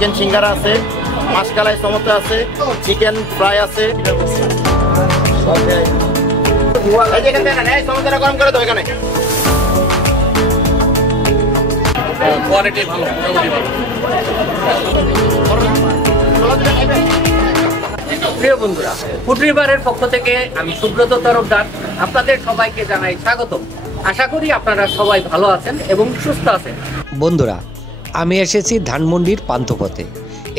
Chicken সিঙ্গারা আছে, মাসকালাই সমোসা আছে, chicken fry আছে। সমোসাটা গরম করে দাও এখানে। কোয়ালিটি ভালো, মোটামুটি ভালো। প্রিয় বন্ধুরা, ফুড রিভারের পক্ষ থেকে আমি সুব্রত তরফদার আপনাদের সবাইকে জানাই স্বাগত। আশা করি আপনারা সবাই ভালো আছেন এবং সুস্থ আছেন। বন্ধুরা, আমি এসেছি ধানমন্ডির পান্থপথে।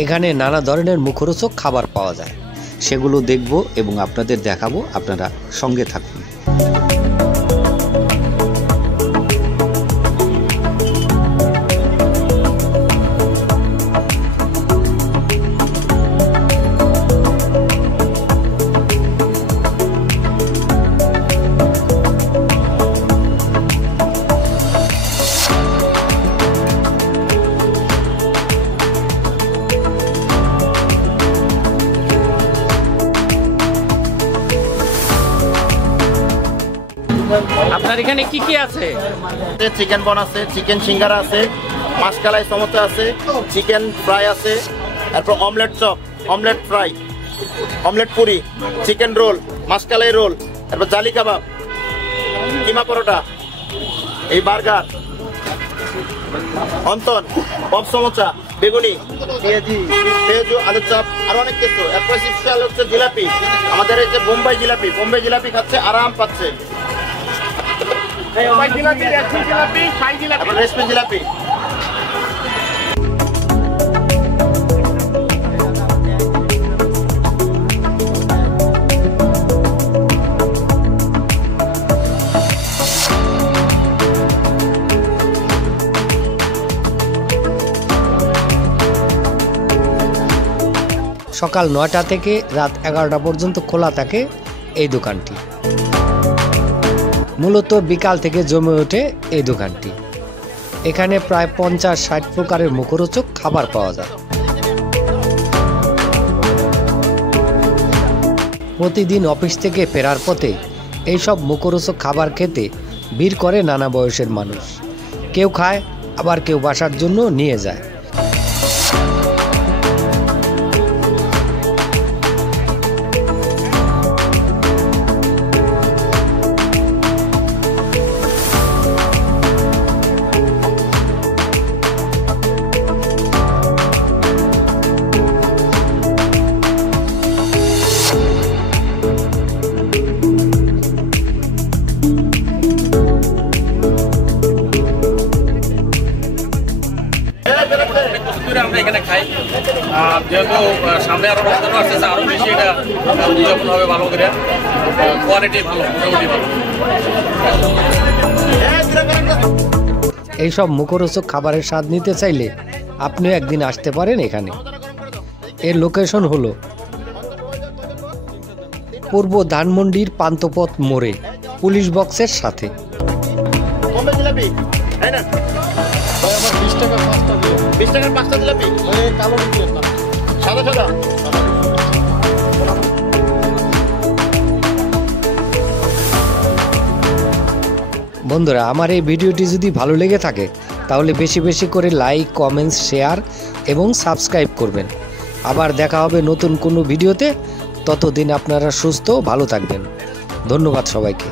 এখানে নানা ধরনের মুখরোচক খাবার পাওয়া যায়, সেগুলো দেখব এবং আপনাদের দেখাবো। আপনারা সঙ্গে থাকুন। আপনার এখানে কি কি আছে? চিকেন বন আছে, চিকেন সিঙ্গারা আছে, মাসকালাই সমোসা আছে, চিকেন ফ্রাই আছে, তারপর omelette chop, omelette fry, omelette puri, chicken roll, maskalai roll, তারপর জালি কাবাব, কিমা পরোটা, এই বার্গার, অন্তন, পপ সমোসা, বেগুনি, পেঁয়াজু, আলুর চপ, আর অনেক কিছু। এরপর স্পেশাল হচ্ছে জিলাপি। আমাদের এই যে বোম্বাই জিলাপি খাচ্ছে, আরাম পাচ্ছে। রেশমি জিলাপি। সকাল 9টা থেকে রাত 11টা পর্যন্ত খোলা থাকে এই দোকানটি। মূলত বিকাল থেকে জমে ওঠে এই দোকানটি। এখানে প্রায় 50-60 প্রকারের মুখরোচক খাবার পাওয়া যায়। প্রতিদিন অফিস থেকে ফেরার পথে এইসব মুখরোচক খাবার খেতে ভিড় করে নানা বয়সের মানুষ। কেউ খায়, আবার কেউ বাসার জন্য নিয়ে যায়। আমরা এখানে খাই, যেহেতু সামনে আরো রমজান আসতেছে, আরো বেশি এটা উদযাপন হবে ভালো করে। কোয়ালিটি ভালো, মোটামুটি ভালো। এইসব মুখরোচক খাবারের স্বাদ নিতে চাইলে আপনিও একদিন আসতে পারেন এখানে। এর লোকেশন হলো পূর্ব ধানমন্ডির পান্থপথ মোড়ে, পুলিশ বক্সের সাথে। বন্ধুরা, আমার এই ভিডিওটি যদি ভালো লেগে থাকে তাহলে বেশি বেশি করে লাইক, কমেন্টস, শেয়ার এবং সাবস্ক্রাইব করবেন। আবার দেখা হবে নতুন কোনো ভিডিওতে। ততদিন আপনারা সুস্থ ভালো থাকবেন। ধন্যবাদ সবাইকে।